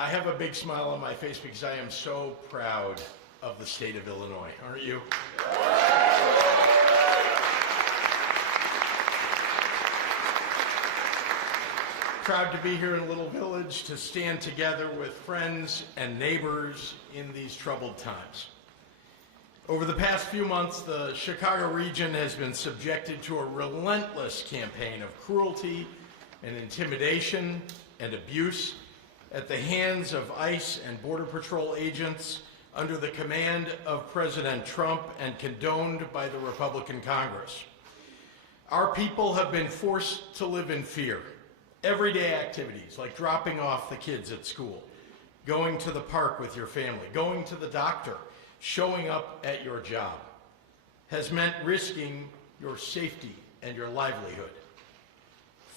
I have a big smile on my face because I am so proud of the state of Illinois, aren't you? Proud to be here in a little village to stand together with friends and neighbors in these troubled times. Over the past few months, the Chicago region has been subjected to a relentless campaign of cruelty and intimidation and abuse at the hands of ICE and Border Patrol agents under the command of President Trump and condoned by the Republican Congress. Our people have been forced to live in fear. Everyday activities like dropping off the kids at school, going to the park with your family, going to the doctor, showing up at your job has meant risking your safety and your livelihood.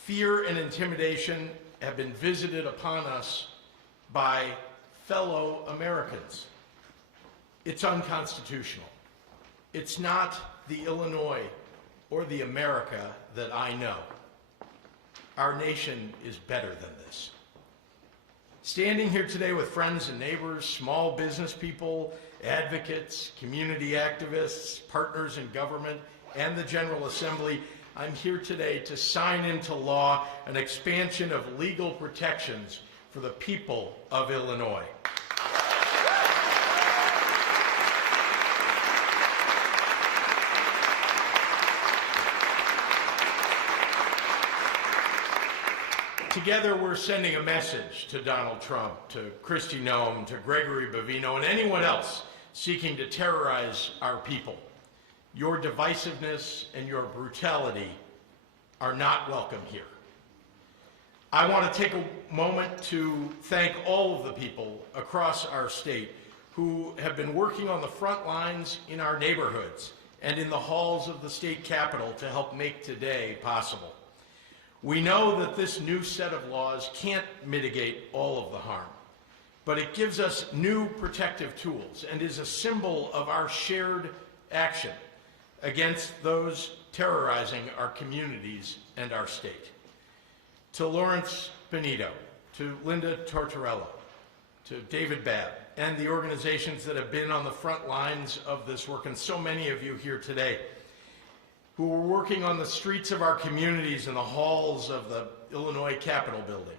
Fear and intimidation have been visited upon us by fellow Americans. It's unconstitutional. It's not the Illinois or the America that I know. Our nation is better than this. Standing here today with friends and neighbors, small business people, advocates, community activists, partners in government, and the General Assembly, I'm here today to sign into law an expansion of legal protections for the people of Illinois. Together, we're sending a message to Donald Trump, to Kristi Noem, to Gregory Bavino, and anyone else seeking to terrorize our people. Your divisiveness and your brutality are not welcome here. I want to take a moment to thank all of the people across our state who have been working on the front lines in our neighborhoods and in the halls of the state capitol to help make today possible. We know that this new set of laws can't mitigate all of the harm, but it gives us new protective tools and is a symbol of our shared action against those terrorizing our communities and our state. To Lawrence Benito, to Linda Tortorella, to David Babb, and the organizations that have been on the front lines of this work, and so many of you here today, who were working on the streets of our communities and the halls of the Illinois Capitol building.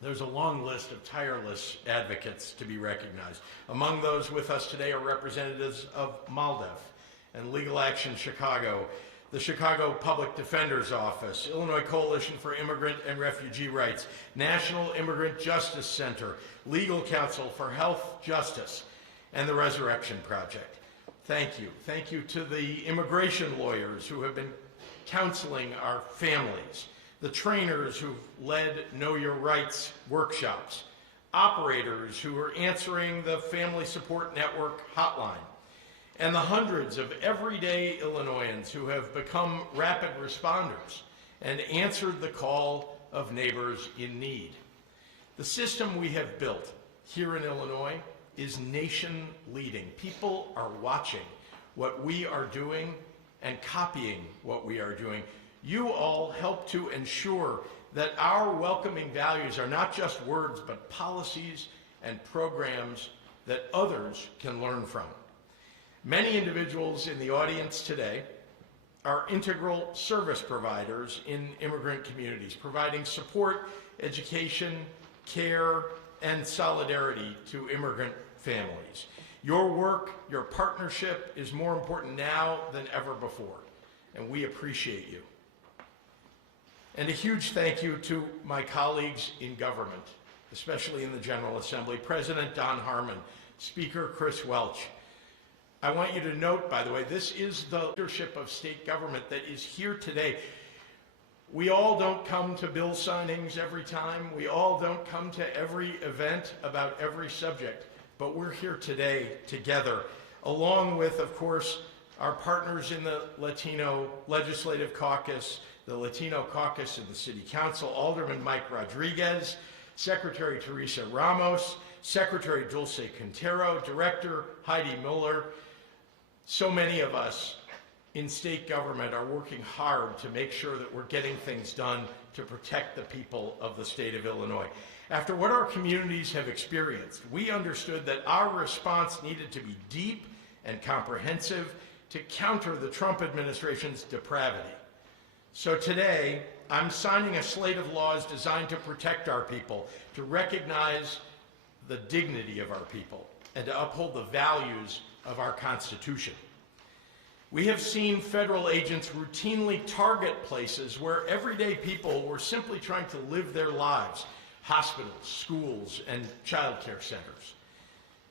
There's a long list of tireless advocates to be recognized. Among those with us today are representatives of MALDEF and Legal Action Chicago, the Chicago Public Defender's Office, Illinois Coalition for Immigrant and Refugee Rights, National Immigrant Justice Center, Legal Counsel for Health Justice, and the Resurrection Project. Thank you. Thank you to the immigration lawyers who have been counseling our families, the trainers who've led Know Your Rights workshops, operators who are answering the Family Support Network hotline, and the hundreds of everyday Illinoisans who have become rapid responders and answered the call of neighbors in need. The system we have built here in Illinois is nation leading. People are watching what we are doing and copying what we are doing. You all help to ensure that our welcoming values are not just words, but policies and programs that others can learn from. Many individuals in the audience today are integral service providers in immigrant communities, providing support, education, care, and solidarity to immigrant families. Your work, your partnership is more important now than ever before, and we appreciate you. And a huge thank you to my colleagues in government, especially in the General Assembly, President Don Harmon, Speaker Chris Welch. I want you to note, by the way, this is the leadership of state government that is here today. We all don't come to bill signings every time. We all don't come to every event about every subject, but we're here today together, along with, of course, our partners in the Latino Legislative Caucus, the Latino Caucus in the City Council, Alderman Mike Rodriguez, Secretary Teresa Ramos, Secretary Dulce Quintero, Director Heidi Miller. So many of us in state government are working hard to make sure that we're getting things done to protect the people of the state of Illinois. After what our communities have experienced, we understood that our response needed to be deep and comprehensive to counter the Trump administration's depravity. So today, I'm signing a slate of laws designed to protect our people, to recognize the dignity of our people, and to uphold the values of our Constitution. We have seen federal agents routinely target places where everyday people were simply trying to live their lives: hospitals, schools, and child care centers.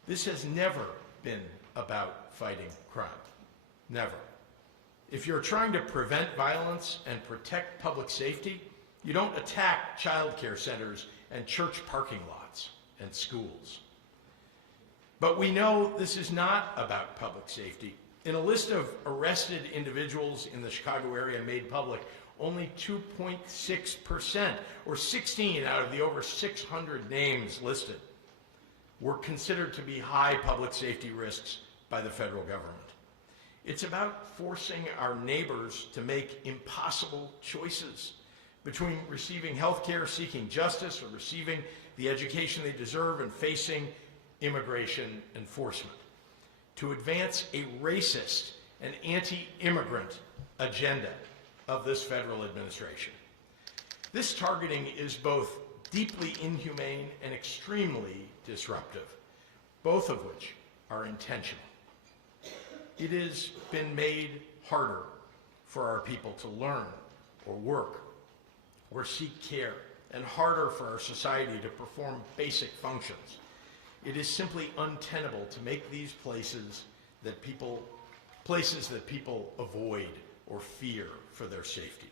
This has never been about fighting crime. Never. If you're trying to prevent violence and protect public safety, you don't attack child care centers and church parking lots and schools. But we know this is not about public safety. In a list of arrested individuals in the Chicago area made public, only 2.6%, or 16 out of the over 600 names listed, were considered to be high public safety risks by the federal government. It's about forcing our neighbors to make impossible choices between receiving health care, seeking justice, or receiving the education they deserve and facing immigration enforcement, to advance a racist and anti-immigrant agenda of this federal administration. This targeting is both deeply inhumane and extremely disruptive, both of which are intentional. It has been made harder for our people to learn or work or seek care, and harder for our society to perform basic functions. It is simply untenable to make these places that people avoid or fear for their safety.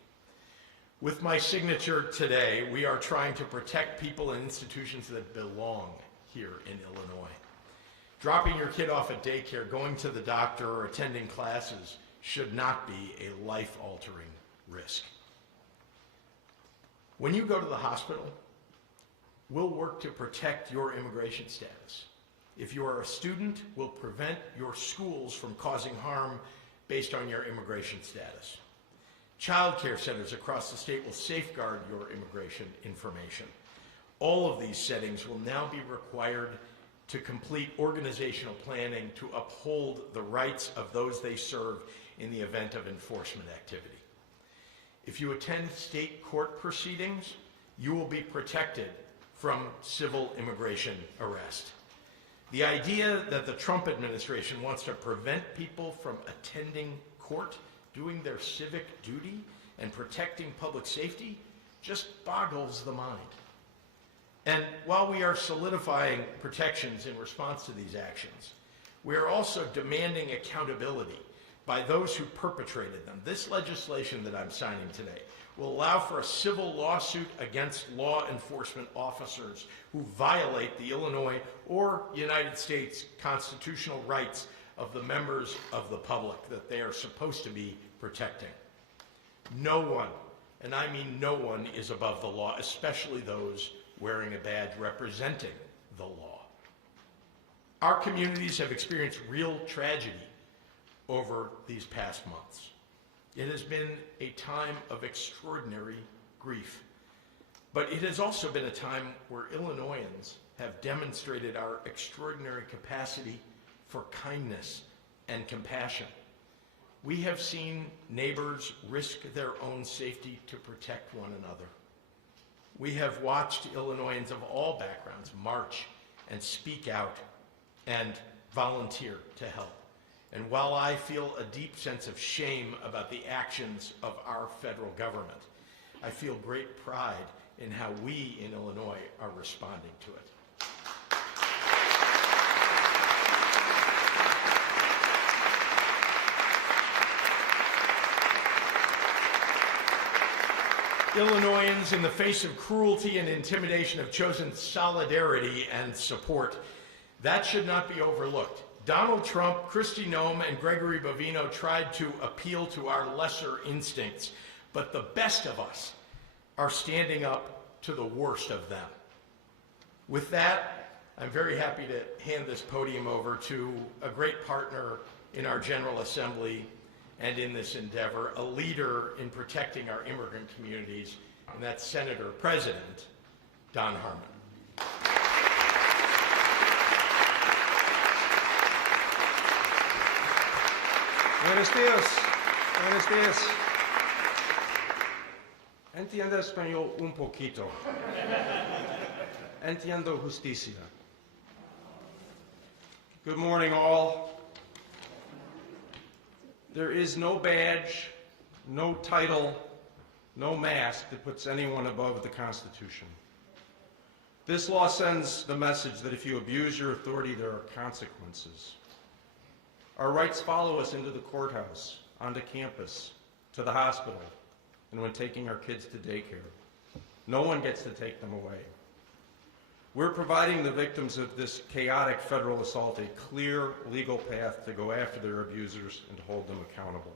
With my signature today, we are trying to protect people and institutions that belong here in Illinois. Dropping your kid off at daycare, going to the doctor, or attending classes should not be a life-altering risk. When you go to the hospital, we'll work to protect your immigration status. If you are a student, we'll prevent your schools from causing harm based on your immigration status. Child care centers across the state will safeguard your immigration information. All of these settings will now be required to complete organizational planning to uphold the rights of those they serve in the event of enforcement activity. If you attend state court proceedings, you will be protected from civil immigration arrest. The idea that the Trump administration wants to prevent people from attending court, doing their civic duty, and protecting public safety just boggles the mind. And while we are solidifying protections in response to these actions, we are also demanding accountability by those who perpetrated them. This legislation that I'm signing today will allow for a civil lawsuit against law enforcement officers who violate the Illinois or United States constitutional rights of the members of the public that they are supposed to be protecting. No one, and I mean no one, is above the law, especially those wearing a badge representing the law. Our communities have experienced real tragedy over these past months. It has been a time of extraordinary grief, but it has also been a time where Illinoisans have demonstrated our extraordinary capacity for kindness and compassion. We have seen neighbors risk their own safety to protect one another. We have watched Illinoisans of all backgrounds march and speak out and volunteer to help. And while I feel a deep sense of shame about the actions of our federal government, I feel great pride in how we in Illinois are responding to it. Illinoisans, in the face of cruelty and intimidation, have chosen solidarity and support. That should not be overlooked. Donald Trump, Kristi Noem, and Gregory Bovino tried to appeal to our lesser instincts, but the best of us are standing up to the worst of them. With that, I'm very happy to hand this podium over to a great partner in our General Assembly and in this endeavor, a leader in protecting our immigrant communities, and that's Senator President Don Harmon. Buenos días. Buenos días. Entiendo español un poquito. Entiendo justicia. Good morning, all. There is no badge, no title, no mask that puts anyone above the Constitution. This law sends the message that if you abuse your authority, there are consequences. Our rights follow us into the courthouse, onto campus, to the hospital, and when taking our kids to daycare. No one gets to take them away. We're providing the victims of this chaotic federal assault a clear legal path to go after their abusers and to hold them accountable.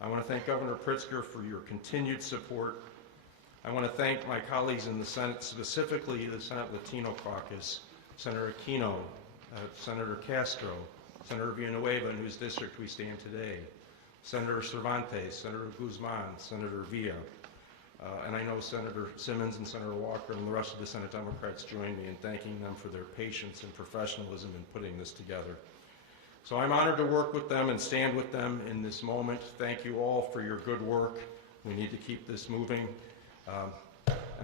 I want to thank Governor Pritzker for your continued support. I want to thank my colleagues in the Senate, specifically the Senate Latino Caucus, Senator Kino, Senator Castro, Senator Villanueva, in whose district we stand today, Senator Cervantes, Senator Guzman, Senator Villa, and I know Senator Simmons and Senator Walker and the rest of the Senate Democrats join me in thanking them for their patience and professionalism in putting this together. So I'm honored to work with them and stand with them in this moment. Thank you all for your good work. We need to keep this moving. I'm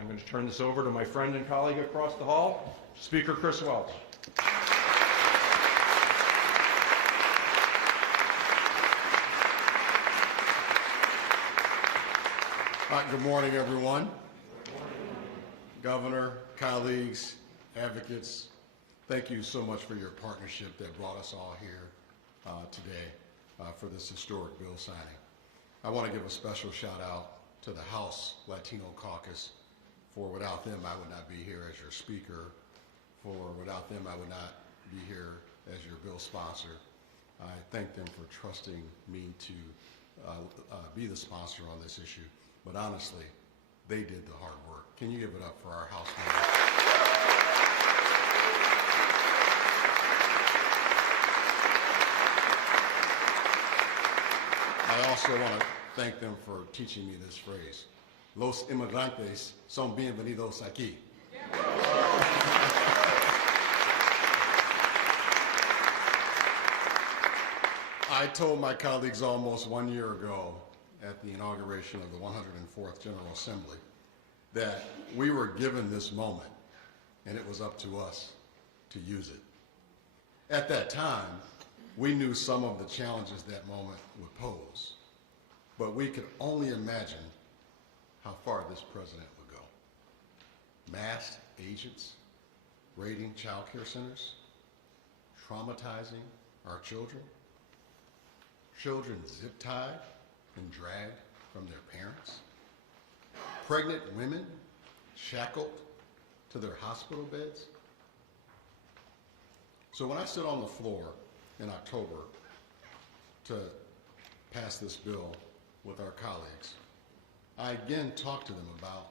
going to turn this over to my friend and colleague across the hall, Speaker Chris Welch. Good morning, everyone. Governor, colleagues, advocates, thank you so much for your partnership that brought us all here today for this historic bill signing. I want to give a special shout out to the House Latino Caucus, for without them I would not be here as your speaker, for without them I would not be here as your bill sponsor. I thank them for trusting me to be the sponsor on this issue. But honestly, they did the hard work. Can you give it up for our House members? I also want to thank them for teaching me this phrase. Los immigrantes son bienvenidos aquí. I told my colleagues almost 1 year ago at the inauguration of the 104th General Assembly that we were given this moment and it was up to us to use it. At that time, we knew some of the challenges that moment would pose, but we could only imagine how far this president would go. Masked agents raiding child care centers, traumatizing our children, children zip-tied and dragged from their parents, pregnant women shackled to their hospital beds. So when I stood on the floor in October to pass this bill with our colleagues, I again talked to them about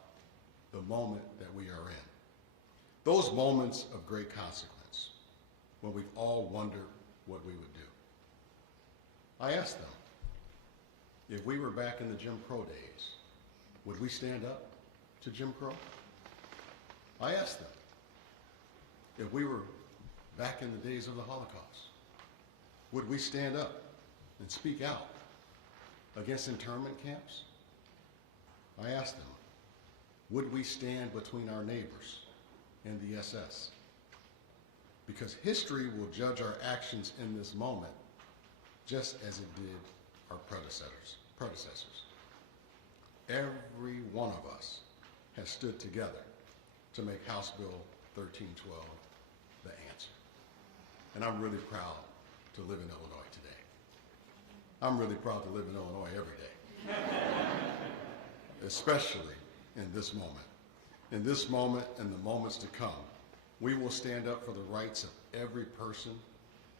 the moment that we are in. Those moments of great consequence when we've all wondered what we would do. I asked them, if we were back in the Jim Crow days, would we stand up to Jim Crow? I asked them, if we were back in the days of the Holocaust, would we stand up and speak out against internment camps? I asked them, would we stand between our neighbors and the SS? Because history will judge our actions in this moment just as it did our predecessors. Every one of us has stood together to make House Bill 1312 the answer. And I'm really proud to live in Illinois today. I'm really proud to live in Illinois every day, especially in this moment. In this moment and the moments to come, we will stand up for the rights of every person.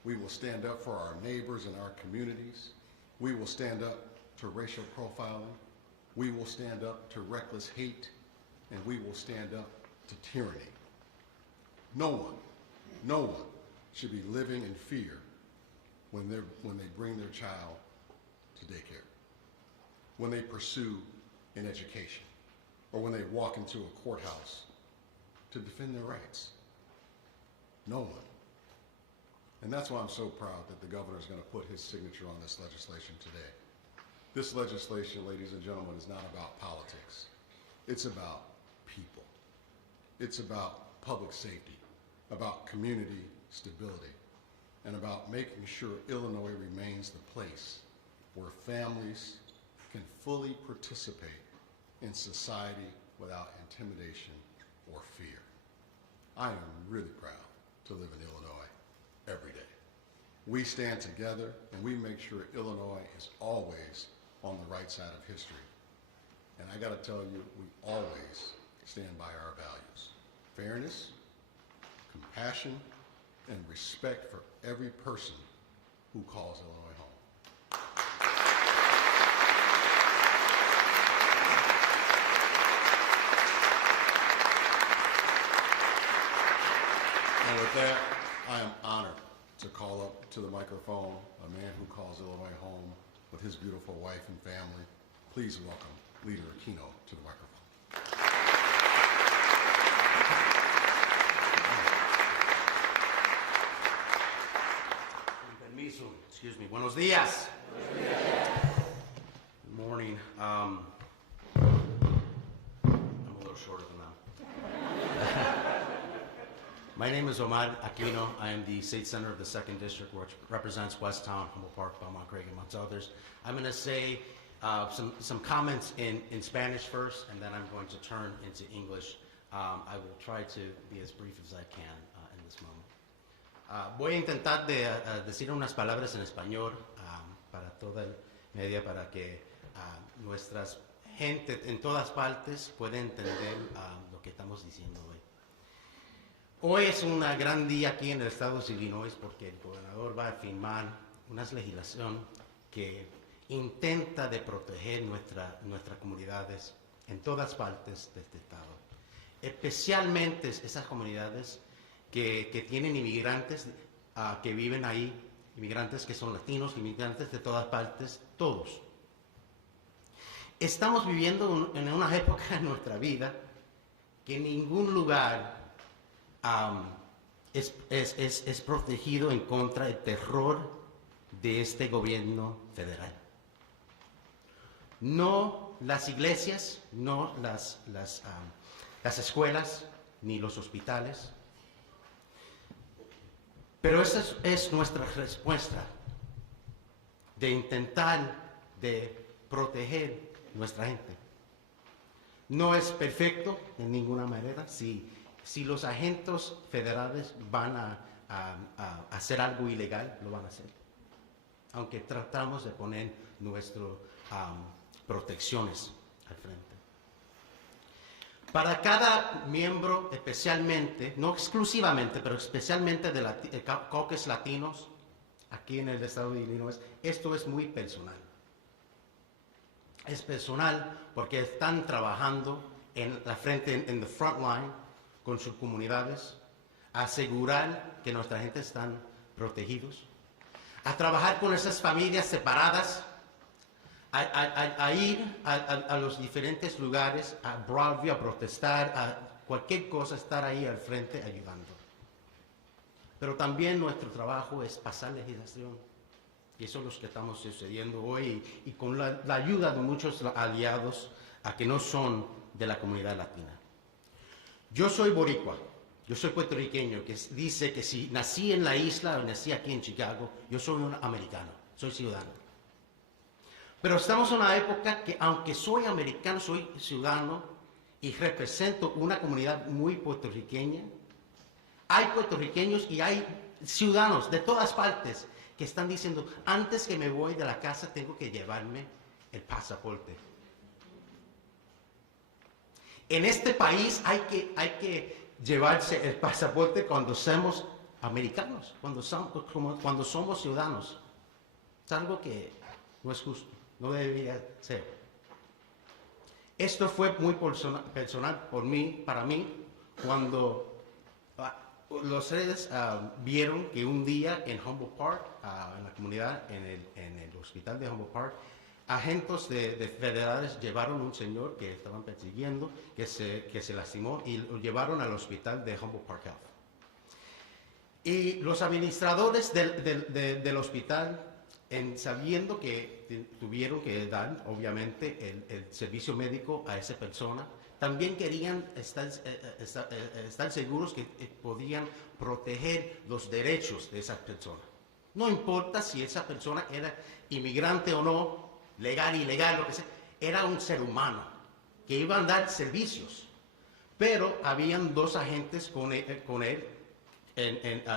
We will stand up for our neighbors and our communities. We will stand up to racial profiling. We will stand up to reckless hate, and we will stand up to tyranny. No one should be living in fear when they bring their child to daycare, when they pursue an education, or when they walk into a courthouse to defend their rights. No one. And that's why I'm so proud that the governor is going to put his signature on this legislation today. This legislation, ladies and gentlemen, is not about politics. It's about people. It's about public safety, about community stability, and about making sure Illinois remains the place where families can fully participate in society without intimidation or fear. I am really proud to live in Illinois every day. We stand together and we make sure Illinois is always on the right side of history. And I gotta tell you, we always stand by our values: fairness, compassion, and respect for every person who calls Illinois home. And with that, I am honored to call up to the microphone a man who calls Illinois home with his beautiful wife and family. Please welcome Leader Kino to the microphone. Permiso. Excuse me. Buenos días. Good morning. I'm a little shorter than that. My name is Omar Aquino. I am the state senator of the 2nd District, which represents Westtown, Humboldt Park, Belmont, Craig, amongst others. I'm going to say some comments in Spanish first, and then I'm going to turn into English. I will try to be as brief as I can in this moment. Voy a intentar de decir unas palabras en español para toda el media, para que nuestras gente en todas partes pueda entender lo que estamos diciendo hoy. Hoy es un gran día aquí en el estado de Illinois porque el gobernador va a firmar una legislación que intenta de proteger nuestras comunidades en todas partes de este estado. Especialmente esas comunidades que tienen inmigrantes que viven ahí, inmigrantes que son latinos, inmigrantes de todas partes, todos. Estamos viviendo en una época en nuestra vida que en ningún lugar es protegido en contra del terror de este gobierno federal. No las iglesias, no las escuelas, ni los hospitales. Pero esa es nuestra respuesta de intentar de proteger nuestra gente. No es perfecto en ninguna manera. Si los agentes federales van a hacer algo ilegal, lo van a hacer. Aunque tratamos de poner nuestras protecciones al frente. Para cada miembro, especialmente, no exclusivamente, pero especialmente de caucus latinos, aquí en el estado de Illinois, esto es muy personal. Es personal porque están trabajando en la frente, en the front line, con sus comunidades, a asegurar que nuestra gente están protegidos, a trabajar con esas familias separadas, a ir a los diferentes lugares, a Broadview, a protestar, a cualquier cosa, estar ahí al frente ayudando. Pero también nuestro trabajo es pasar legislación. Y eso es lo que estamos sucediendo hoy y con la ayuda de muchos aliados que no son de la comunidad latina. Yo soy boricua, yo soy puertorriqueño, que dice que si nací en la isla o nací aquí en Chicago, yo soy un americano, soy ciudadano. Pero estamos en una época que aunque soy americano, soy ciudadano y represento una comunidad muy puertorriqueña, hay puertorriqueños y hay ciudadanos de todas partes que están diciendo, antes que me voy de la casa tengo que llevarme el pasaporte. En este país hay que llevarse el pasaporte cuando somos americanos, cuando somos ciudadanos. Es algo que no es justo, no debería ser. Esto fue muy personal para mí, cuando los redes vieron que un día en Humboldt Park, en la comunidad, en el hospital de Humboldt Park, agentes de federales llevaron a un señor que estaban persiguiendo, que se lastimó y lo llevaron al hospital de Humboldt Park Health. Y los administradores del hospital, sabiendo que tuvieron que dar, obviamente, el servicio médico a esa persona, también querían estar seguros que podían proteger los derechos de esa persona. No importa si esa persona era inmigrante o no, legal, ilegal, lo que sea, era un ser humano que iba a dar servicios. Pero habían dos agentes con él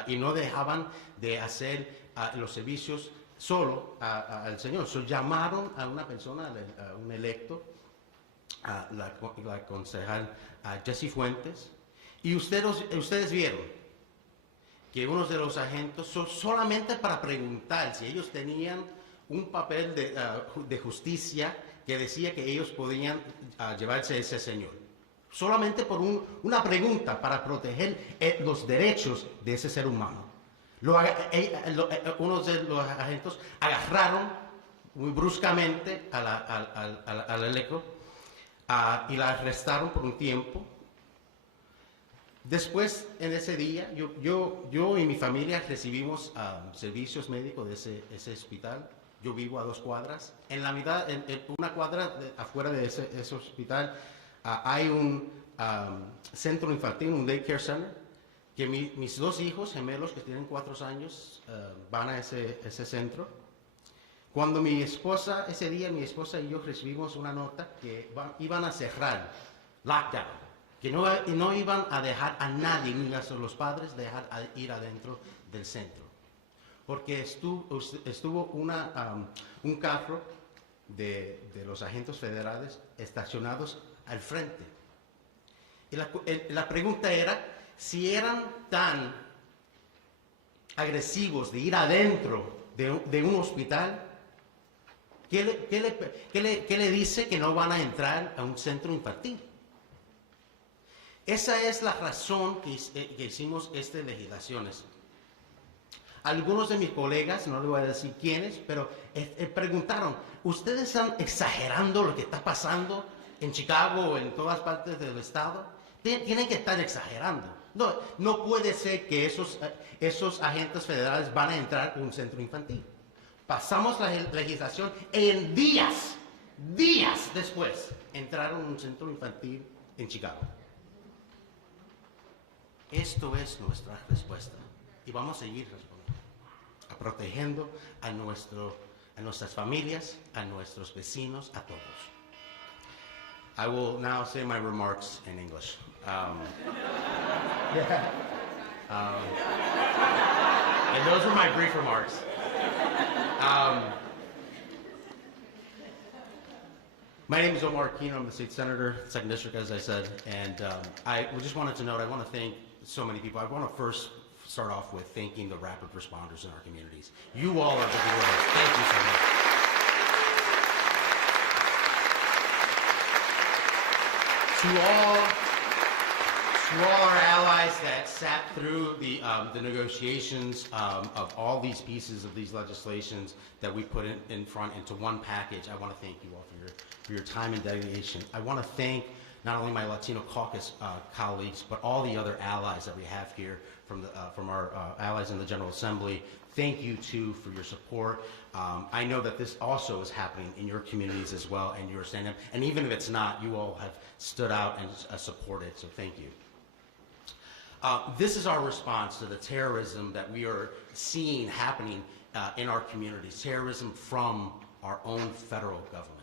y no dejaban de hacer los servicios solo al señor. So, llamaron a una persona, a un electo, a la concejal Jessie Fuentes, y ustedes vieron que unos de los agentes, solamente para preguntar si ellos tenían un papel de justicia que decía que ellos podían llevarse a ese señor. Solamente por una pregunta para proteger los derechos de ese ser humano. Unos de los agentes agarraron muy bruscamente al electo y la arrestaron por un tiempo. Después, en ese día, yo y mi familia recibimos servicios médicos de ese hospital. Yo vivo a 2 cuadras. En la mitad, en una cuadra afuera de ese hospital, hay un centro infantil, un daycare center, que mis 2 hijos gemelos que tienen 4 años van a ese centro. Cuando ese día mi esposa y yo recibimos una nota que iban a cerrar, lockdown, que no iban a dejar a nadie, ni a los padres, ir adentro del centro. Porque estuvo un carro de los agentes federales estacionados al frente. Y la pregunta era si eran tan agresivos de ir adentro de un hospital, ¿qué le dice que no van a entrar a un centro infantil? Esa es la razón que hicimos estas legislaciones. Algunos de mis colegas, no les voy a decir quiénes, pero preguntaron, ¿ustedes están exagerando lo que está pasando en Chicago o en todas partes del estado? Tienen que estar exagerando. No puede ser que esos agentes federales van a entrar a un centro infantil. Pasamos la legislación y en días después, entraron a un centro infantil en Chicago. Esto es nuestra respuesta y vamos a seguir respondiendo, protegiendo a nuestras familias, a nuestros vecinos, a todos. I will now say my remarks in English. And those were my brief remarks. My name is Omar Kino. I'm the state senator, 2nd district, as I said. And I just wanted to note, I want to thank so many people. I want to first start off with thanking the rapid responders in our communities. You all are the heroes. Thank you so much. To all our allies that sat through the negotiations of all these pieces of these legislations that we put in front into one package, I want to thank you all for your time and dedication. I want to thank not only my Latino caucus colleagues, but all the other allies that we have here from our allies in the General Assembly. Thank you, too, for your support. I know that this also is happening in your communities as well, and you're standing up. And even if it's not, you all have stood out and supported, so thank you. This is our response to the terrorism that we are seeing happening in our communities, terrorism from our own federal government.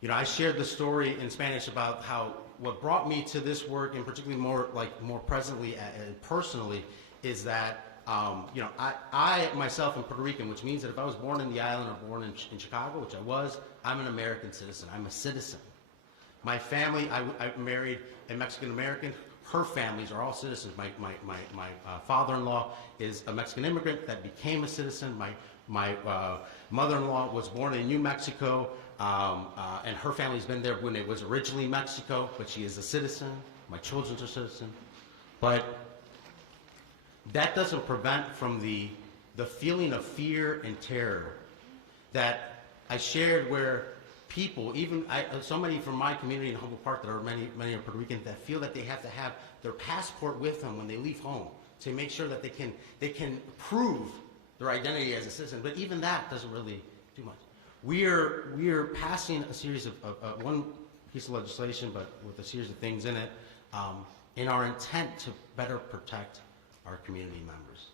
You know, I shared the story in Spanish about how what brought me to this work, and particularly more presently and personally, is that you know, I myself am Puerto Rican, which means that if I was born in the island or born in Chicago, which I was, I'm an American citizen. I'm a citizen. My family, I married a Mexican American. Her families are all citizens. My father-in-law is a Mexican immigrant that became a citizen. My mother-in-law was born in New Mexico, and her family's been there when it was originally Mexico, but she is a citizen. My children are citizens. But that doesn't prevent from the feeling of fear and terror that I shared, where people, even somebody from my community in Humboldt Park, that are many are Puerto Rican, that feel that they have to have their passport with them when they leave home. to make sure that they can prove their identity as a citizen. But even that doesn't really do much. We are passing a series of one piece of legislation, but with a series of things in it, in our intent to better protect our community members.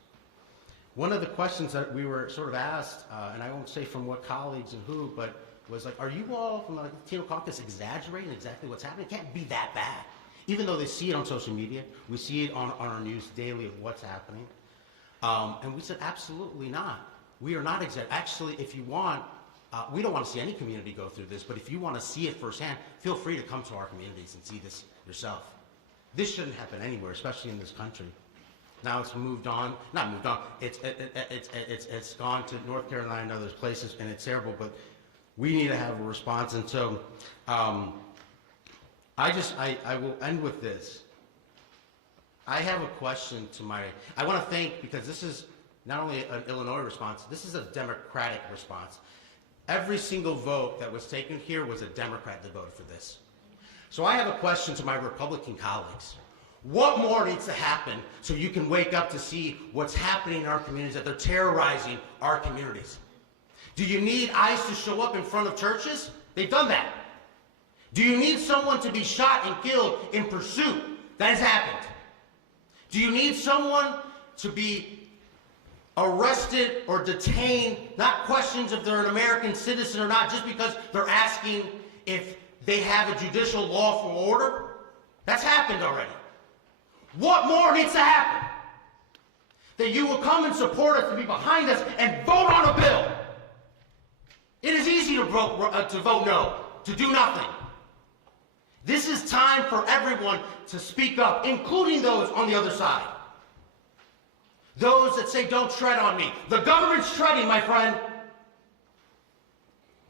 One of the questions that we were sort of asked, and I won't say from what colleagues and who, but was like, are you all from the Latino caucus exaggerating exactly what's happening? It can't be that bad. Even though they see it on social media, we see it on our news daily of what's happening. And we said, absolutely not. We are not exaggerating. Actually, if you want, we don't want to see any community go through this, but if you want to see it firsthand, feel free to come to our communities and see this yourself. This shouldn't happen anywhere, especially in this country. Now it's moved on, not moved on, it's gone to North Carolina and other places, and it's terrible, but we need to have a response. And so I will end with this. I have a question I want to thank, because this is not only an Illinois response, this is a Democratic response. Every single vote that was taken here was a Democrat that voted for this. So I have a question to my Republican colleagues. What more needs to happen so you can wake up to see what's happening in our communities, that they're terrorizing our communities? Do you need ICE to show up in front of churches? They've done that. Do you need someone to be shot and killed in pursuit? That has happened. Do you need someone to be arrested or detained, not questions if they're an American citizen or not, just because they're asking if they have a judicial lawful order? That's happened already. What more needs to happen? That you will come and support us, to be behind us, and vote on a bill. It is easy to vote no, to do nothing. This is time for everyone to speak up, including those on the other side. Those that say, don't tread on me. The government's treading, my friend.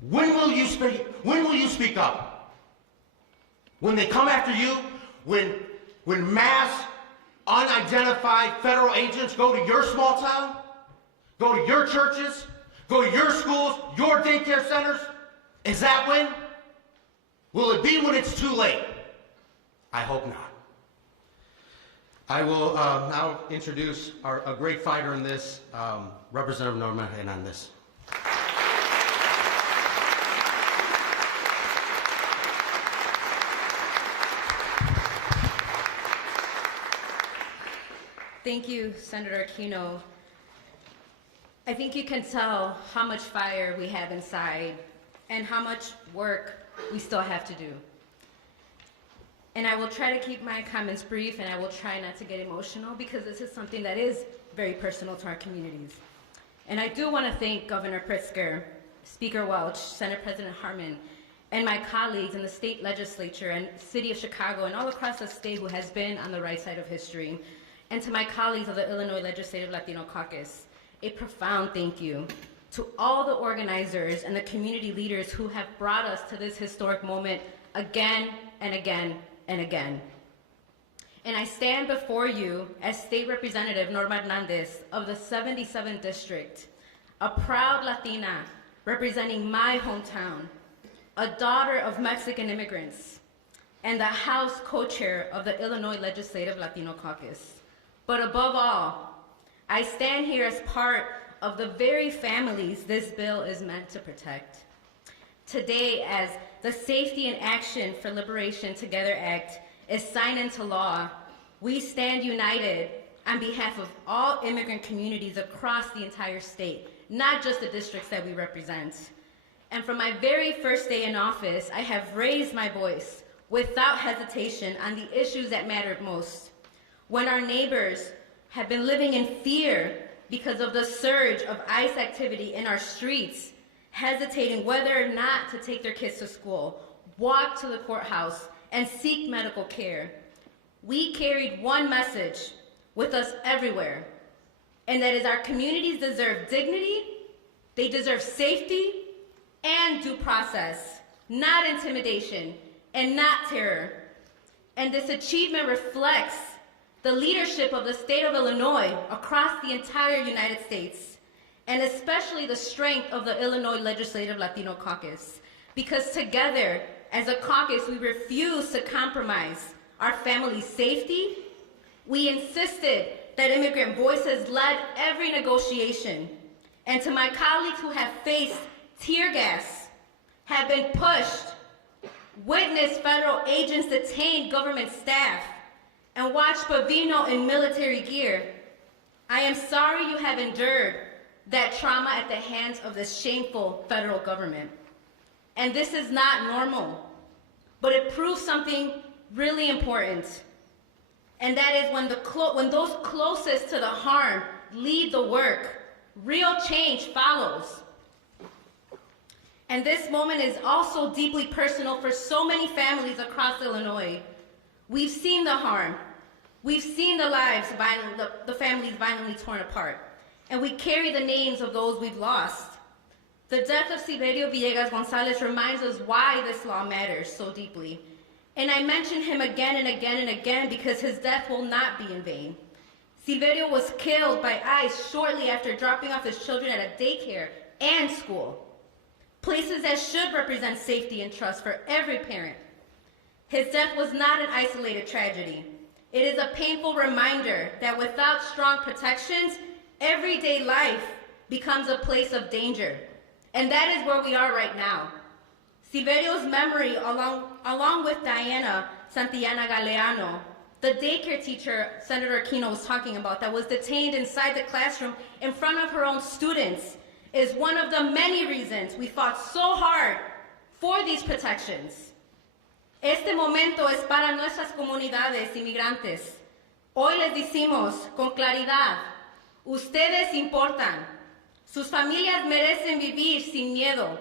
When will you speak up? When they come after you? When mass, unidentified federal agents go to your small town? Go to your churches? Go to your schools? Your daycare centers? Is that when? Will it be when it's too late? I hope not. I will now introduce a great fighter in this, Representative Norma Hernandez. Thank you, Senator Kino. I think you can tell how much fire we have inside and how much work we still have to do. And I will try to keep my comments brief, and I will try not to get emotional, because this is something that is very personal to our communities. And I do want to thank Governor Pritzker, Speaker Welch, Senate President Harmon, and my colleagues in the state legislature and city of Chicago and all across the state who has been on the right side of history. And to my colleagues of the Illinois Legislative Latino Caucus, a profound thank you to all the organizers and the community leaders who have brought us to this historic moment again and again and again. And I stand before you as State Representative Norma Hernandez of the 77th District, a proud Latina representing my hometown, a daughter of Mexican immigrants, and the House co-chair of the Illinois Legislative Latino Caucus. But above all, I stand here as part of the very families this bill is meant to protect. Today, as the Safety and Action for Liberation Together Act is signed into law, we stand united on behalf of all immigrant communities across the entire state, not just the districts that we represent. And from my very first day in office, I have raised my voice without hesitation on the issues that mattered most. When our neighbors have been living in fear because of the surge of ICE activity in our streets, hesitating whether or not to take their kids to school, walk to the courthouse, and seek medical care, we carried one message with us everywhere, and that is our communities deserve dignity, they deserve safety, and due process, not intimidation, and not terror. And this achievement reflects the leadership of the state of Illinois across the entire United States, and especially the strength of the Illinois Legislative Latino Caucus, because together, as a caucus, we refuse to compromise our family's safety. We insisted that that immigrant voices led every negotiation. And to my colleagues who have faced tear gas, have been pushed, witnessed federal agents detain government staff, and watched Bovino in military gear, I am sorry you have endured that trauma at the hands of this shameful federal government. And this is not normal, but it proves something really important. And that is when those closest to the harm lead the work, real change follows. And this moment is also deeply personal for so many families across Illinois. We've seen the harm. We've seen the lives, the families violently torn apart. And we carry the names of those we've lost. The death of Silverio Villegas Gonzalez reminds us why this law matters so deeply. And I mention him again and again and again because his death will not be in vain. Silverio was killed by ICE shortly after dropping off his children at a daycare and school, places that should represent safety and trust for every parent. His death was not an isolated tragedy. It is a painful reminder that without strong protections, everyday life becomes a place of danger. And that is where we are right now. Silverio's memory, along with Diana Santillana Galeano, the daycare teacher Senator Kino was talking about that was detained inside the classroom in front of her own students, is one of the many reasons we fought so hard for these protections. Este momento es para nuestras comunidades inmigrantes. Hoy les decimos con claridad, ustedes importan. Sus familias merecen vivir sin miedo.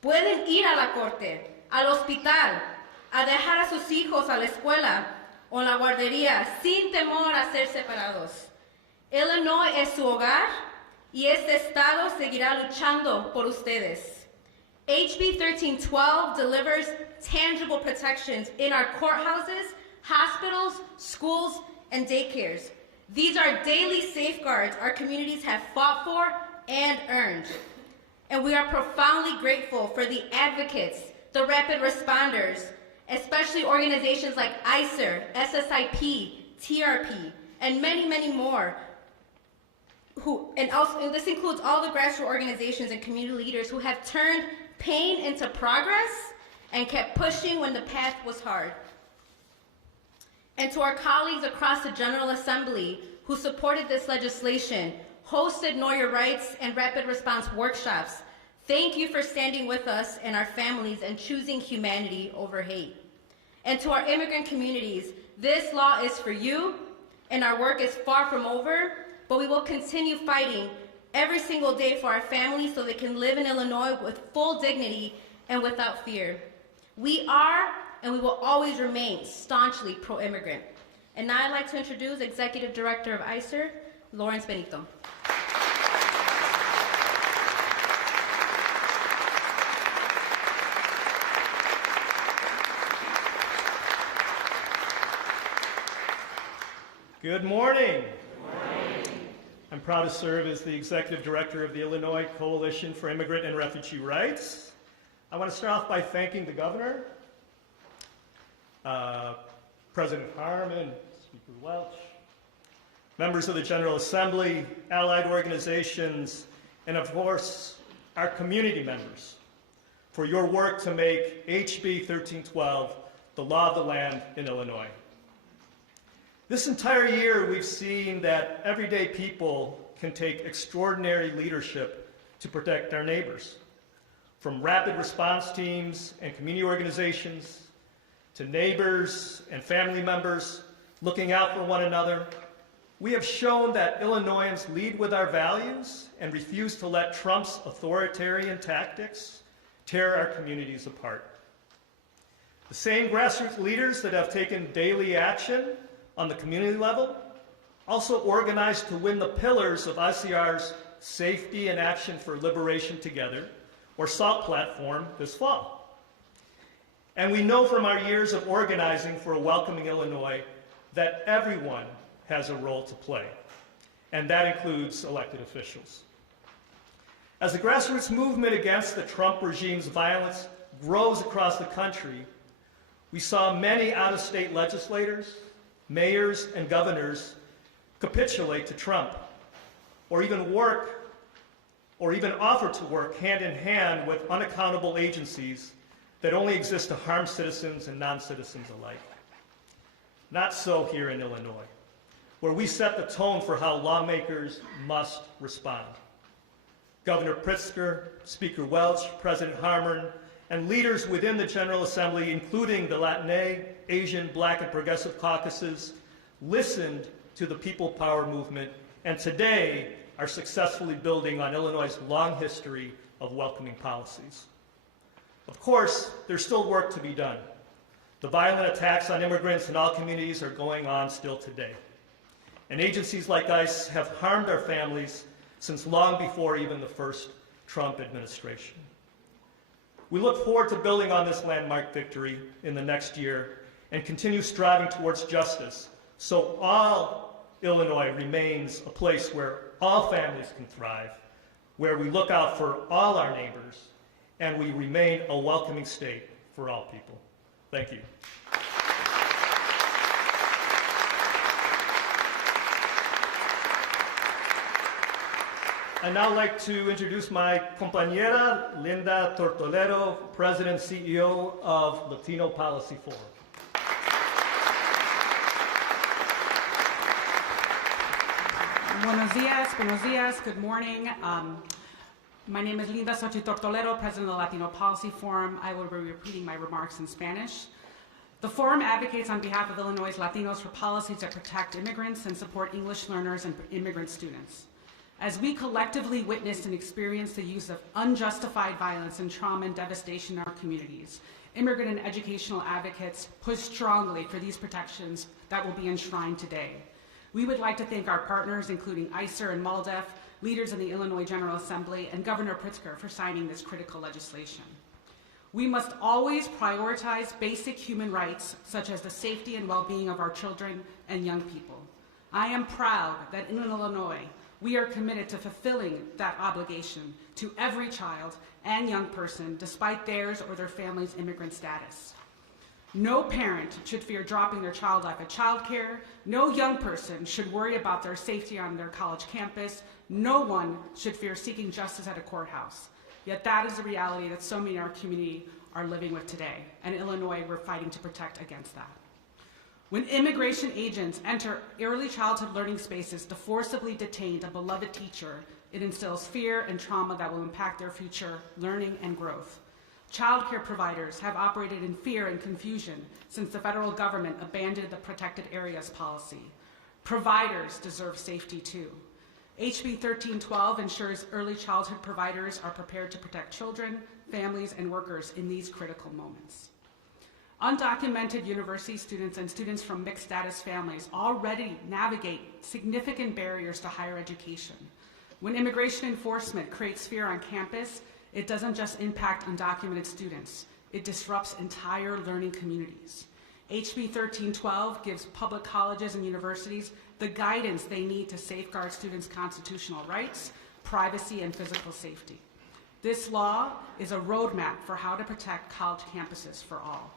Pueden ir a la corte, al hospital, a dejar a sus hijos a la escuela o en la guardería sin temor a ser separados. Illinois es su hogar y este estado seguirá luchando por ustedes. HB 1312 delivers tangible protections in our courthouses, hospitals, schools, and daycares. These are daily safeguards our communities have fought for and earned. And we are profoundly grateful for the advocates, the rapid responders, especially organizations like ICER, SSIP, TRP, and many, many more. And this includes all the grassroots organizations and community leaders who have turned pain into progress and kept pushing when the path was hard. And to our colleagues across the General Assembly who supported this legislation, hosted Know Your Rights and rapid response workshops, thank you for standing with us and our families and choosing humanity over hate. And to our immigrant communities, this law is for you, and our work is far from over, but we will continue fighting every single day for our families so they can live in Illinois with full dignity and without fear. We are, and we will always remain staunchly pro-immigrant. And now I'd like to introduce Executive Director of ICER, Lawrence Benito. Good morning. I'm proud to serve as the Executive Director of the Illinois Coalition for Immigrant and Refugee Rights. I want to start off by thanking the Governor, President Harmon, Speaker Welch, members of the General Assembly, allied organizations, and of course, our community members for your work to make HB 1312 the law of the land in Illinois. This entire year, we've seen that everyday people can take extraordinary leadership to protect our neighbors. From rapid response teams and community organizations, to neighbors and family members looking out for one another, we have shown that Illinoisans lead with our values and refuse to let Trump's authoritarian tactics tear our communities apart. The same grassroots leaders that have taken daily action on the community level also organized to win the pillars of ICR's Safety and Action for Liberation Together, or SALT platform, this fall. And we know from our years of organizing for a welcoming Illinois that everyone has a role to play, and that includes elected officials. As the grassroots movement against the Trump regime's violence grows across the country, we saw many out-of-state legislators, mayors, and governors capitulate to Trump, or even work, or even offer to work hand in hand with unaccountable agencies that only exist to harm citizens and non-citizens alike. Not so here in Illinois, where we set the tone for how lawmakers must respond. Governor Pritzker, Speaker Welch, President Harmon, and leaders within the General Assembly, including the Latina, Asian, Black, and Progressive caucuses, listened to the People Power movement, and today are successfully building on Illinois' long history of welcoming policies. Of course, there's still work to be done. The violent attacks on immigrants in all communities are going on still today. And agencies like ICE have harmed our families since long before even the first Trump administration. We look forward to building on this landmark victory in the next year and continue striving towards justice so all Illinois remains a place where all families can thrive, where we look out for all our neighbors, and we remain a welcoming state for all people. Thank you. I'd now like to introduce my compañera, Linda Tortolero, President and CEO of Latino Policy Forum. Buenos dias, good morning. My name is Linda Sochi Tortolero, President of the Latino Policy Forum. I will be repeating my remarks in Spanish. The forum advocates on behalf of Illinois Latinos for policies that protect immigrants and support English learners and immigrant students. As we collectively witnessed and experienced the use of unjustified violence and trauma and devastation in our communities, immigrant and educational advocates push strongly for these protections that will be enshrined today. We would like to thank our partners, including ICER and MALDEF, leaders in the Illinois General Assembly, and Governor Pritzker for signing this critical legislation. We must always prioritize basic human rights, such as the safety and well-being of our children and young people. I am proud that in Illinois, we are committed to fulfilling that obligation to every child and young person, despite theirs or their family's immigrant status. No parent should fear dropping their child off at childcare. No young person should worry about their safety on their college campus. No one should fear seeking justice at a courthouse. Yet that is the reality that so many in our community are living with today. And in Illinois, we're fighting to protect against that. When immigration agents enter early childhood learning spaces to forcibly detain a beloved teacher, it instills fear and trauma that will impact their future learning and growth. Child care providers have operated in fear and confusion since the federal government abandoned the protected areas policy. Providers deserve safety too. HB 1312 ensures early childhood providers are prepared to protect children, families, and workers in these critical moments. Undocumented university students and students from mixed status families already navigate significant barriers to higher education. When immigration enforcement creates fear on campus, it doesn't just impact undocumented students, it disrupts entire learning communities. HB 1312 gives public colleges and universities the guidance they need to safeguard students' constitutional rights, privacy, and physical safety. This law is a roadmap for how to protect college campuses for all.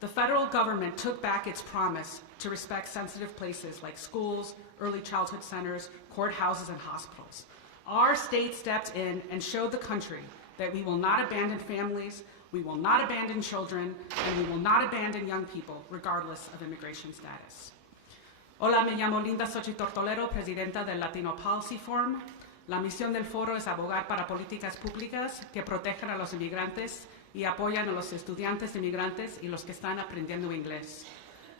The federal government took back its promise to respect sensitive places like schools, early childhood centers, courthouses, and hospitals. Our state stepped in and showed the country that we will not abandon families, we will not abandon children, and we will not abandon young people, regardless of immigration status. Hola, me llamo Linda Sochi Tortolero, Presidenta del Latino Policy Forum. La misión del foro es abogar para políticas públicas que protejan a los inmigrantes y apoyan a los estudiantes inmigrantes y los que están aprendiendo inglés.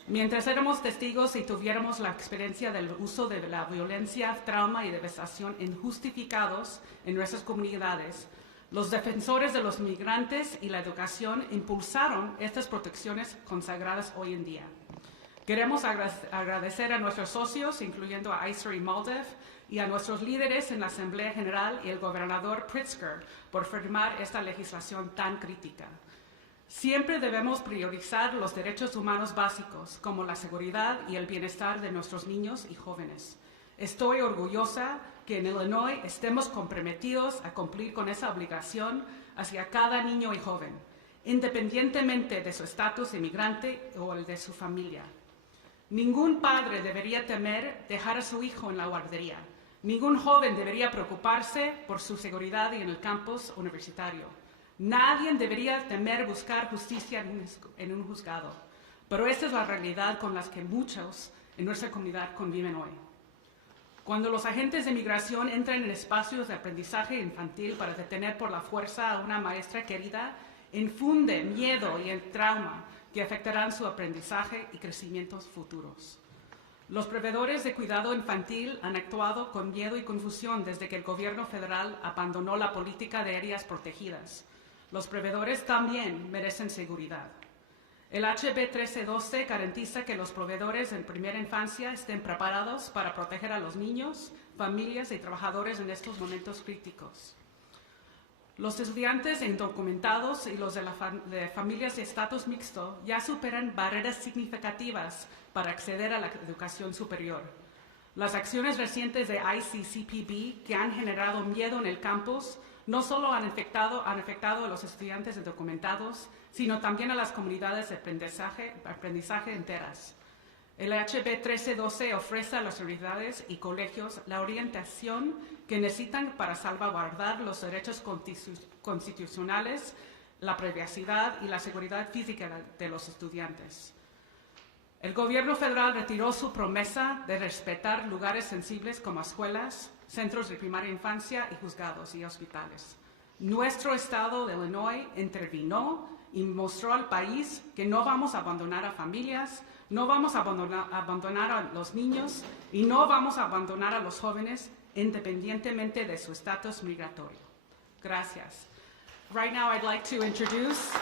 Mientras éramos testigos y tuviéramos la experiencia del uso de la violencia, trauma y devastación injustificados en nuestras comunidades, los defensores de los migrantes y la educación impulsaron estas protecciones consagradas hoy en día. Queremos agradecer a nuestros socios, incluyendo a ICER y MALDEF, y a nuestros líderes en la Asamblea General y el gobernador Pritzker por firmar esta legislación tan crítica. Siempre debemos priorizar los derechos humanos básicos, como la seguridad y el bienestar de nuestros niños y jóvenes. Estoy orgullosa que en Illinois estemos comprometidos a cumplir con esa obligación hacia cada niño y joven, independientemente de su estatus inmigrante o el de su familia. Ningún padre debería temer dejar a su hijo en la guardería. Ningún joven debería preocuparse por su seguridad en el campus universitario. Nadie debería temer buscar justicia en un juzgado. Pero esta es la realidad con la que muchos en nuestra comunidad conviven hoy. Cuando los agentes de migración entran en espacios de aprendizaje infantil para detener por la fuerza a una maestra querida, infunde miedo y el trauma que afectarán su aprendizaje y crecimientos futuros. Los proveedores de cuidado infantil han actuado con miedo y confusión desde que el gobierno federal abandonó la política de áreas protegidas. Los proveedores también merecen seguridad. El HB 1312 garantiza que los proveedores en primera infancia estén preparados para proteger a los niños, familias y trabajadores en estos momentos críticos. Los estudiantes indocumentados y los de familias de estatus mixto ya superan barreras significativas para acceder a la educación superior. Las acciones recientes de ICCPB que han generado miedo en el campus no solo han afectado a los estudiantes indocumentados, sino también a las comunidades de aprendizaje enteras. El HB 1312 ofrece a las universidades y colegios la orientación que necesitan para salvaguardar los derechos constitucionales, la privacidad y la seguridad física de los estudiantes. El gobierno federal retiró su promesa de respetar lugares sensibles como escuelas, centros de primaria infancia y juzgados y hospitales. Nuestro estado de Illinois intervino y mostró al país que no vamos a abandonar a familias, no vamos a abandonar a los niños y no vamos a abandonar a los jóvenes independientemente de su estatus migratorio. Gracias. Right now I'd like to introduce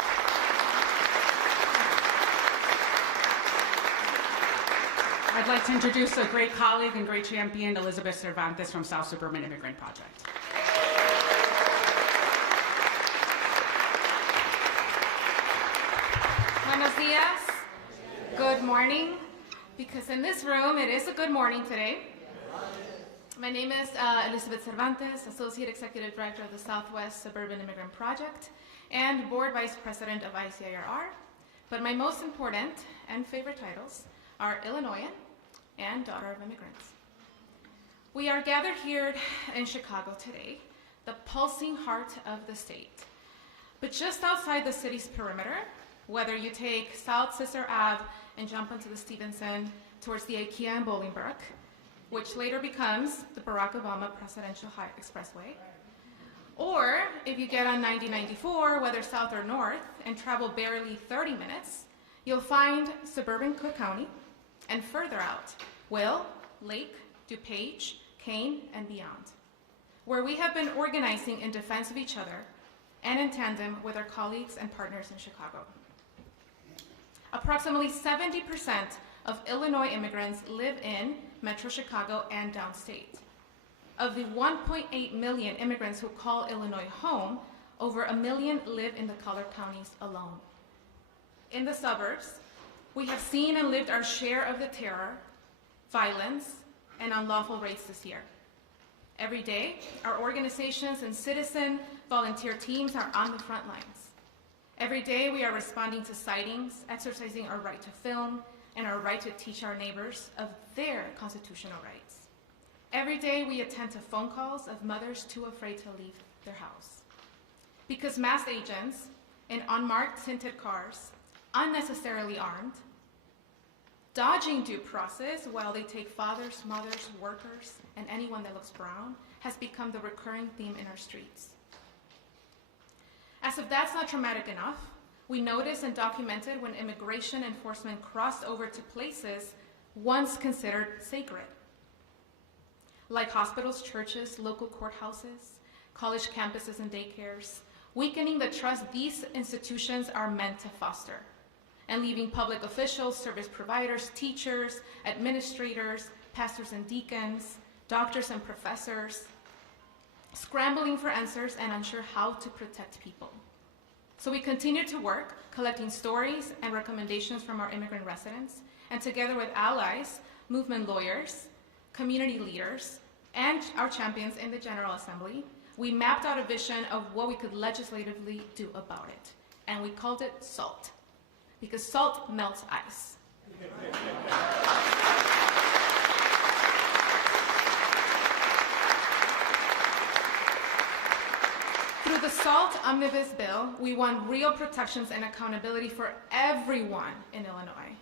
a great colleague and great champion, Elizabeth Cervantes from South Suburban Immigrant Project. Buenos dias. Good morning, because in this room it is a good morning today. My name is Elizabeth Cervantes, Associate Executive Director of the Southwest Suburban Immigrant Project and Board Vice President of ICIRR. But my most important and favorite titles are Illinoisan and Daughter of Immigrants. We are gathered here in Chicago today, the pulsing heart of the state. But just outside the city's perimeter, whether you take South Sister Ave and jump onto the Stevenson towards the IKEA in Bolingbrook, which later becomes the Barack Obama Presidential Expressway, or if you get on 9094, whether south or north, and travel barely 30 minutes, you'll find suburban Cook County, and further out, Will, Lake, DuPage, Kane, and beyond, where we have been organizing in defense of each other and in tandem with our colleagues and partners in Chicago. Approximately 70% of Illinois immigrants live in Metro Chicago and downstate. Of the 1.8 million immigrants who call Illinois home, over 1 million live in the colored counties alone. In the suburbs, we have seen and lived our share of the terror, violence, and unlawful raids this year. Every day, our organizations and citizen volunteer teams are on the front lines. Every day, we are responding to sightings, exercising our right to film, and our right to teach our neighbors of their constitutional rights. Every day, we attend to phone calls of mothers too afraid to leave their house. Because masked agents in unmarked tinted cars, unnecessarily armed, dodging due process while they take fathers, mothers, workers, and anyone that looks brown, has become the recurring theme in our streets. As if that's not traumatic enough, we noticed and documented when immigration enforcement crossed over to places once considered sacred, like hospitals, churches, local courthouses, college campuses and daycares, weakening the trust these institutions are meant to foster, and leaving public officials, service providers, teachers, administrators, pastors and deacons, doctors and professors, scrambling for answers and unsure how to protect people. So we continue to work, collecting stories and recommendations from our immigrant residents, and together with allies, movement lawyers, community leaders, and our champions in the General Assembly, we mapped out a vision of what we could legislatively do about it. And we called it SALT, because salt melts ice. Through the SALT Omnibus Bill, we want real protections and accountability for everyone in Illinois.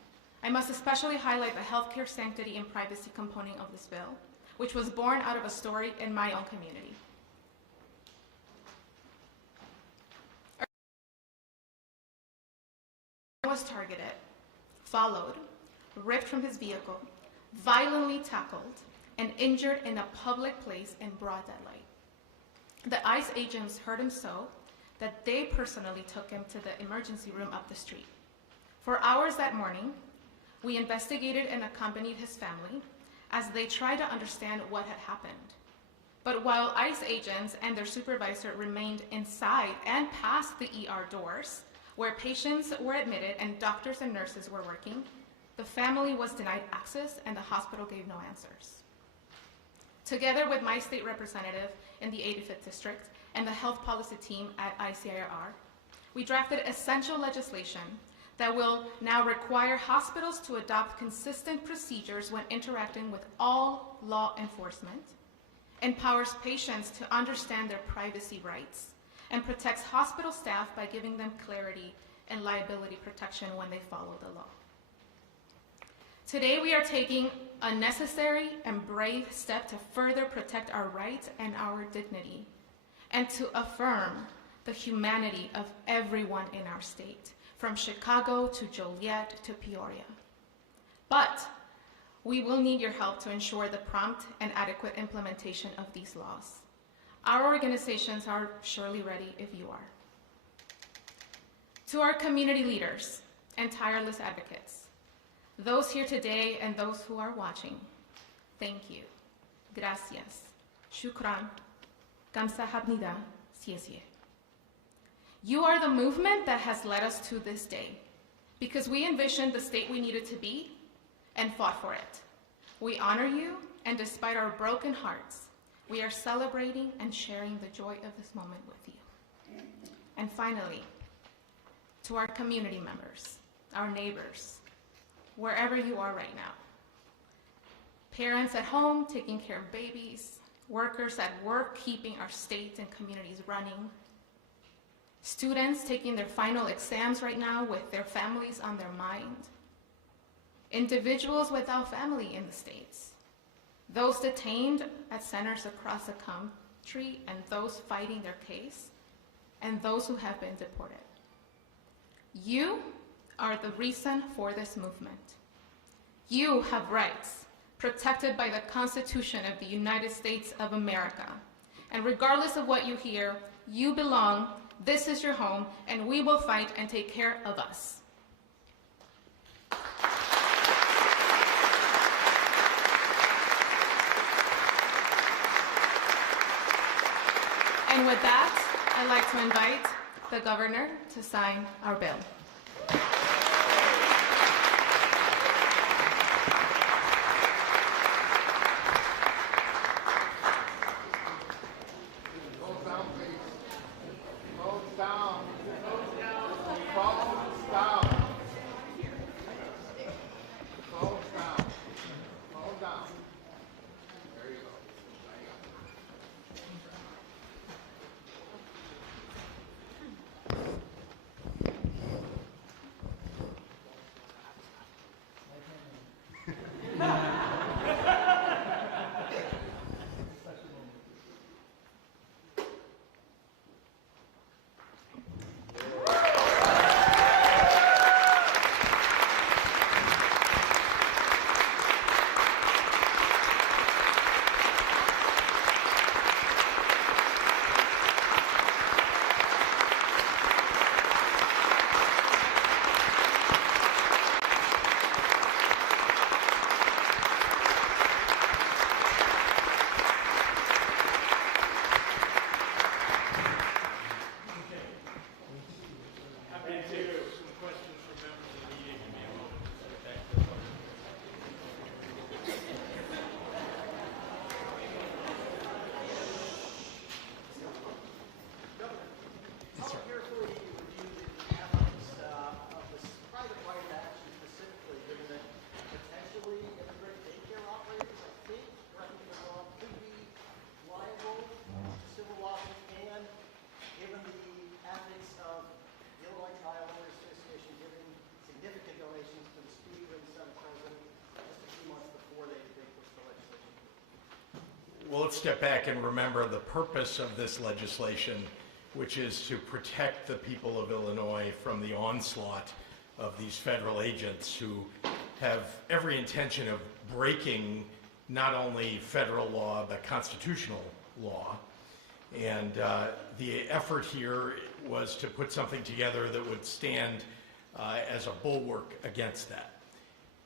I must especially highlight the healthcare sanctity and privacy component of this bill, which was born out of a story in my own community. Was targeted, followed, ripped from his vehicle, violently tackled, and injured in a public place in broad daylight. The ICE agents hurt him so that they personally took him to the emergency room up the street. For hours that morning, we investigated and accompanied his family as they tried to understand what had happened. But while ICE agents and their supervisor remained inside and past the ER doors, where patients were admitted and doctors and nurses were working, the family was denied access and the hospital gave no answers. Together with my state representative in the 85th District and the health policy team at ICIRR, we drafted essential legislation that will now require hospitals to adopt consistent procedures when interacting with all law enforcement, empowers patients to understand their privacy rights, and protects hospital staff by giving them clarity and liability protection when they follow the law. Today we are taking a necessary and brave step to further protect our rights and our dignity, and to affirm the humanity of everyone in our state, from Chicago to Joliet to Peoria. But we will need your help to ensure the prompt and adequate implementation of these laws. Our organizations are surely ready if you are. To our community leaders and tireless advocates, those here today and those who are watching, thank you. Gracias. Shukran. Kamsahamnida. Siesye. You are the movement that has led us to this day, because we envisioned the state we needed to be and fought for it. We honor you, and despite our broken hearts, we are celebrating and sharing the joy of this moment with you. And finally, to our community members, our neighbors, wherever you are right now. Parents at home taking care of babies, workers at work keeping our state and communities running, students taking their final exams right now with their families on their mind, individuals without family in the States, those detained at centers across the country and those fighting their case, and those who have been deported. You are the reason for this movement. You have rights protected by the Constitution of the United States of America. And regardless of what you hear, you belong, this is your home, and we will fight and take care of us. And with that, I'd like to invite the governor to sign our bill. Well, let's step back and remember the purpose of this legislation, which is to protect the people of Illinois from the onslaught of these federal agents who have every intention of breaking not only federal law, but constitutional law. And the effort here was to put something together that would stand as a bulwark against that.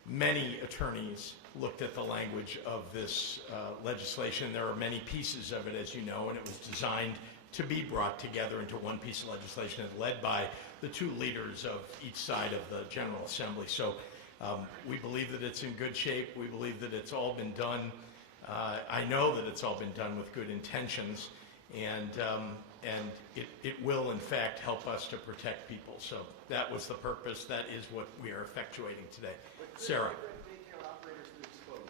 Many attorneys looked at the language of this legislation. There are many pieces of it, as you know, and it was designed to be brought together into one piece of legislation and led by the two leaders of each side of the General Assembly. So we believe that it's in good shape. We believe that it's all been done. I know that it's all been done with good intentions, and it will, in fact, help us to protect people. So that was the purpose. That is what we are effectuating today. Sarah. Daycare operators be exposed.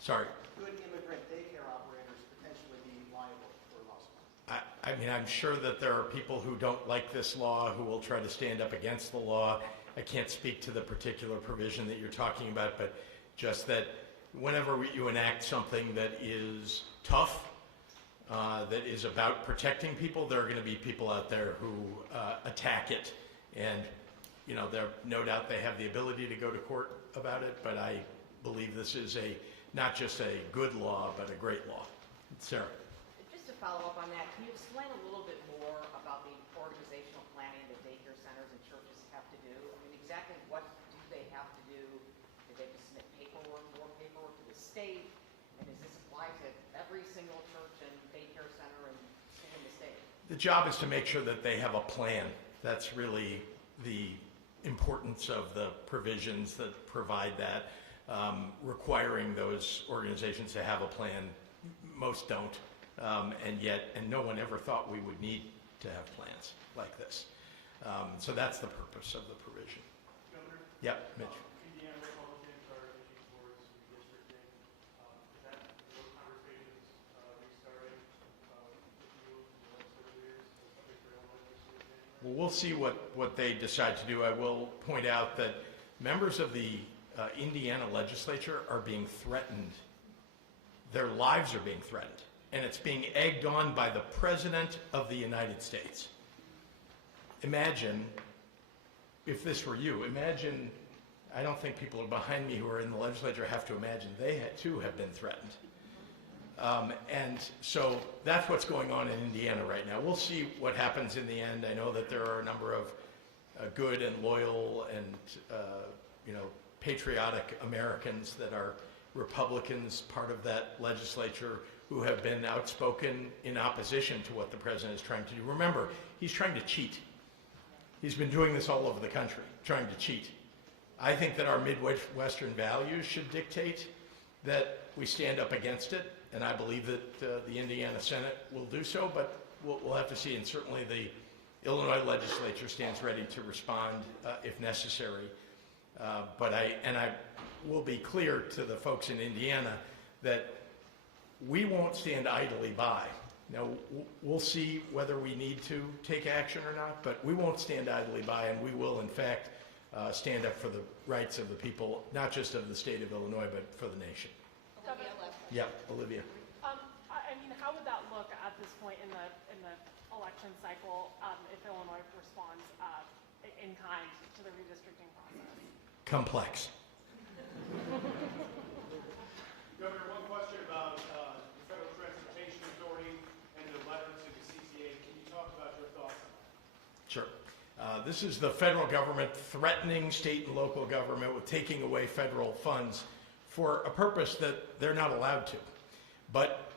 Sorry. Could immigrant daycare operators potentially be liable for lawsuits? I mean, I'm sure that there are people who don't like this law who will try to stand up against the law. I can't speak to the particular provision that you're talking about, but just that whenever you enact something that is tough, that is about protecting people, there are going to be people out there who attack it. And, you know, no doubt they have the ability to go to court about it, but I believe this is not just a good law, but a great law. Sarah. Just to follow up on that, can you explain a little bit more about the organizational planning that daycare centers and churches have to do? I mean, exactly what do they have to do? Do they have to submit more paperwork to the state? And does this apply to every single church and daycare center in the state? The job is to make sure that they have a plan. That's really the importance of the provisions that provide that, requiring those organizations to have a plan. Most don't, and no one ever thought we would need to have plans like this. So that's the purpose of the provision. Governor? Yep, Mitch. Indiana Republicans are inching towards redistricting. Is that those conversations restarting with you in the next several years? Subject for Illinois legislation? Well, we'll see what they decide to do. I will point out that members of the Indiana legislature are being threatened. Their lives are being threatened, and it's being egged on by the President of the United States. Imagine if this were you. Imagine, I don't think people behind me who are in the legislature have to imagine they too have been threatened. And so that's what's going on in Indiana right now. We'll see what happens in the end. I know that there are a number of good and loyal and patriotic Americans that are Republicans, part of that legislature, who have been outspoken in opposition to what the president is trying to do. Remember, he's trying to cheat. He's been doing this all over the country, trying to cheat. I think that our Midwestern values should dictate that we stand up against it, and I believe that the Indiana Senate will do so, but we'll have to see, and certainly the Illinois legislature stands ready to respond if necessary. But I will be clear to the folks in Indiana that we won't stand idly by. Now, we'll see whether we need to take action or not, but we won't stand idly by, and we will, in fact, stand up for the rights of the people, not just of the state of Illinois, but for the nation. Yeah, Olivia. I mean, how would that look at this point in the election cycle if Illinois responds in kind to the redistricting process? Complex. Governor, one question about the Federal Transportation Authority and the letter to the CTA. Can you talk about your thoughts on that? Sure. This is the federal government threatening state and local government with taking away federal funds for a purpose that they're not allowed to. But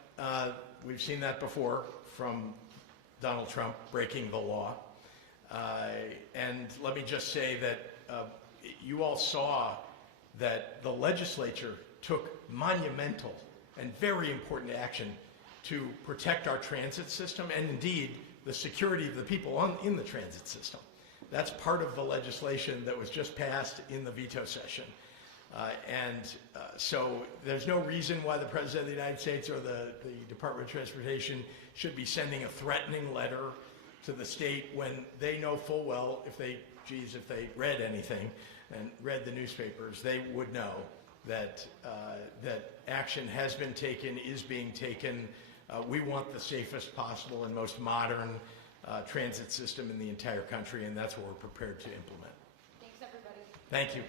we've seen that before from Donald Trump breaking the law. And let me just say that you all saw that the legislature took monumental and very important action to protect our transit system and indeed the security of the people in the transit system. That's part of the legislation that was just passed in the veto session. So there's no reason why the President of the United States or the Department of Transportation should be sending a threatening letter to the state when they know full well, if they read anything and read the newspapers, they would know that action has been taken, is being taken. We want the safest possible and most modern transit system in the entire country, and that's what we're prepared to implement. Thanks, everybody. Thank you.